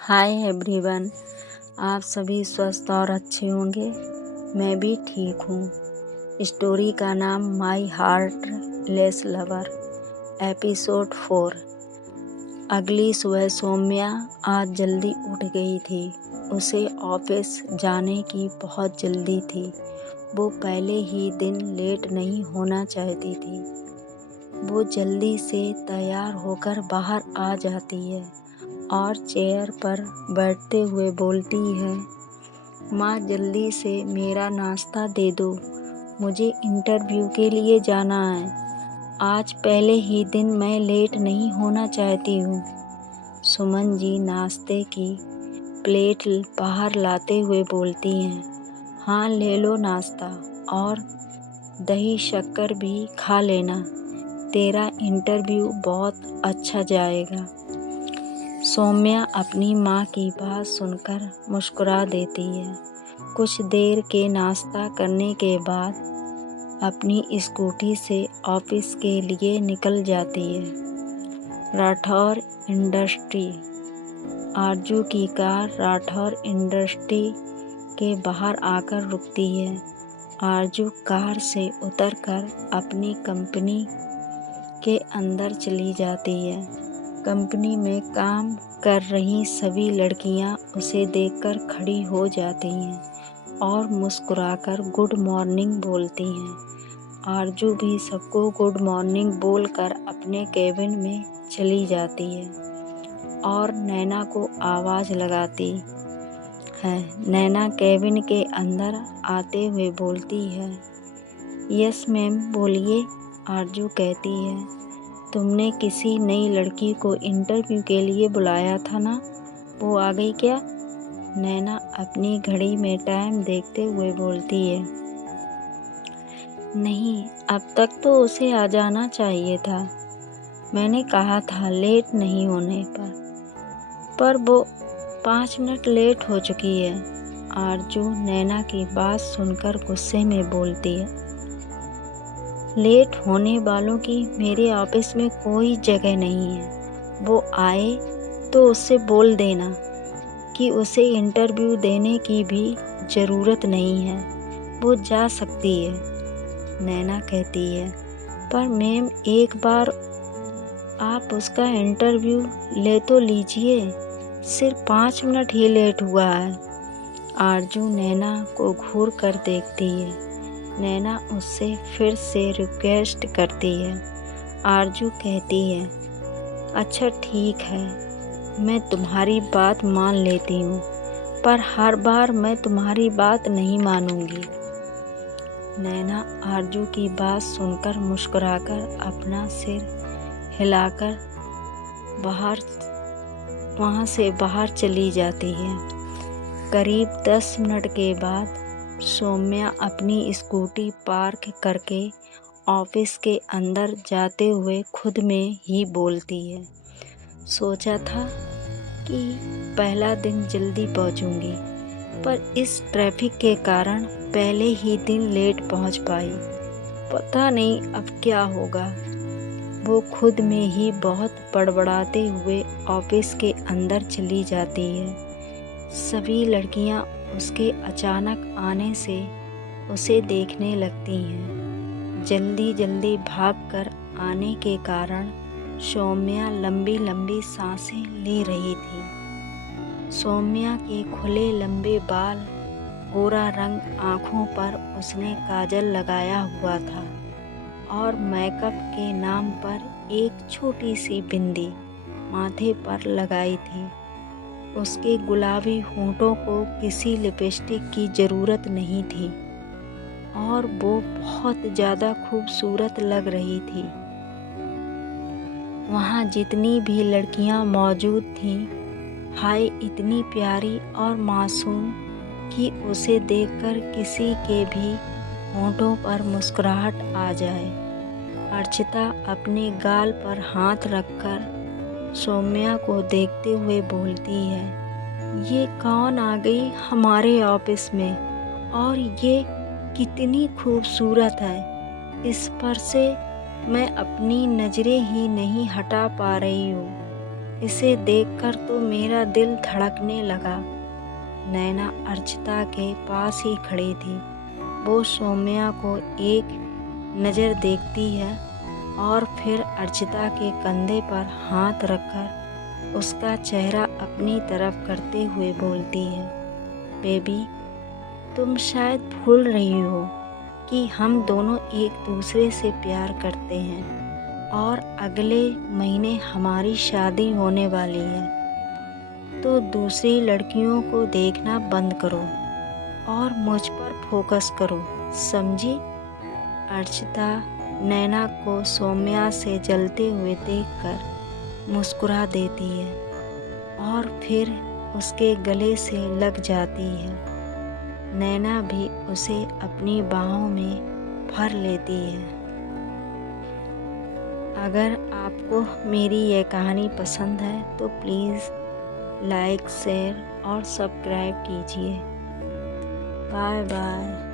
Hi everyone. आप सभी स्वस्थ और अच्छे होंगे। मैं भी ठीक हूँ। स्टोरी का नाम my heart less lover, episode 4। अगली सुबह सौम्या आज जल्दी उठ गई थी। उसे ऑफिस जाने की बहुत जल्दी थी। वो पहले ही दिन लेट नहीं होना चाहती थी। वो जल्दी से तैयार होकर बाहर आ जाती है और चेयर पर बैठते हुए बोलती है, माँ जल्दी से मेरा नाश्ता दे दो, मुझे इंटरव्यू के लिए जाना है। आज पहले ही दिन मैं लेट नहीं होना चाहती हूँ। सुमन जी नाश्ते की प्लेट बाहर लाते हुए बोलती हैं, हाँ ले लो नाश्ता और दही शक्कर भी खा लेना, तेरा इंटरव्यू बहुत अच्छा जाएगा। सौम्या अपनी माँ की बात सुनकर मुस्कुरा देती है। कुछ देर के नाश्ता करने के बाद अपनी स्कूटी से ऑफिस के लिए निकल जाती है। राठौर इंडस्ट्री। आरजू की कार राठौर इंडस्ट्री के बाहर आकर रुकती है। आरजू कार से उतरकर अपनी कंपनी के अंदर चली जाती है। कंपनी में काम कर रही सभी लड़कियां उसे देखकर खड़ी हो जाती हैं और मुस्कुराकर गुड मॉर्निंग बोलती हैं। आरजू भी सबको गुड मॉर्निंग बोलकर अपने केबिन में चली जाती है और नैना को आवाज़ लगाती है। नैना केबिन के अंदर आते हुए बोलती है, यस मैम बोलिए। आरजू कहती है, तुमने किसी नई लड़की को इंटरव्यू के लिए बुलाया था ना, वो आ गई क्या? नैना अपनी घड़ी में टाइम देखते हुए बोलती है, नहीं अब तक तो उसे आ जाना चाहिए था, मैंने कहा था लेट नहीं होने पर वो 5 मिनट लेट हो चुकी है। आरजू नैना की बात सुनकर गुस्से में बोलती है, लेट होने वालों की मेरे ऑफिस में कोई जगह नहीं है। वो आए तो उससे बोल देना कि उसे इंटरव्यू देने की भी ज़रूरत नहीं है, वो जा सकती है। नैना कहती है, पर मैम एक बार आप उसका इंटरव्यू ले तो लीजिए, सिर्फ 5 मिनट ही लेट हुआ है। आरजू नैना को घूर कर देखती है। नैना उससे फिर से रिक्वेस्ट करती है। आरजू कहती है, अच्छा ठीक है, मैं तुम्हारी बात मान लेती हूँ, पर हर बार मैं तुम्हारी बात नहीं मानूंगी। नैना आरजू की बात सुनकर मुस्कुराकर अपना सिर हिलाकर वहाँ से बाहर चली जाती है। करीब 10 मिनट के बाद सौम्या अपनी स्कूटी पार्क करके ऑफिस के अंदर जाते हुए खुद में ही बोलती है, सोचा था कि पहला दिन जल्दी पहुंचूंगी, पर इस ट्रैफिक के कारण पहले ही दिन लेट पहुंच पाई। पता नहीं अब क्या होगा। वो खुद में ही बहुत बड़बड़ाते हुए ऑफिस के अंदर चली जाती है। सभी लड़कियां उसके अचानक आने से उसे देखने लगती हैं। जल्दी जल्दी भागकर आने के कारण सौम्या लंबी लंबी सांसें ले रही थी। सौम्या के खुले लंबे बाल, गोरा रंग, आँखों पर उसने काजल लगाया हुआ था और मेकअप के नाम पर एक छोटी सी बिंदी माथे पर लगाई थी। उसके गुलाबी होंठों को किसी लिपस्टिक की ज़रूरत नहीं थी और वो बहुत ज़्यादा खूबसूरत लग रही थी। वहाँ जितनी भी लड़कियाँ मौजूद थीं, हाय इतनी प्यारी और मासूम कि उसे देखकर किसी के भी होंठों पर मुस्कुराहट आ जाए। अर्चिता अपने गाल पर हाथ रखकर सौम्या को देखते हुए बोलती है, ये कौन आ गई हमारे ऑफिस में और ये कितनी खूबसूरत है, इस पर से मैं अपनी नज़रें ही नहीं हटा पा रही हूँ। इसे देखकर तो मेरा दिल धड़कने लगा। नैना अर्चिता के पास ही खड़ी थी। वो सौम्या को एक नज़र देखती है और फिर अर्चिता के कंधे पर हाथ रखकर उसका चेहरा अपनी तरफ करते हुए बोलती है, बेबी, तुम शायद भूल रही हो कि हम दोनों एक दूसरे से प्यार करते हैं और अगले महीने हमारी शादी होने वाली है। तो दूसरी लड़कियों को देखना बंद करो और मुझ पर फोकस करो, समझी? अर्चिता नैना को सौम्या से जलते हुए देखकर मुस्कुरा देती है और फिर उसके गले से लग जाती है। नैना भी उसे अपनी बाहों में भर लेती है। अगर आपको मेरी यह कहानी पसंद है तो प्लीज़ लाइक, शेयर और सब्सक्राइब कीजिए। Bye bye.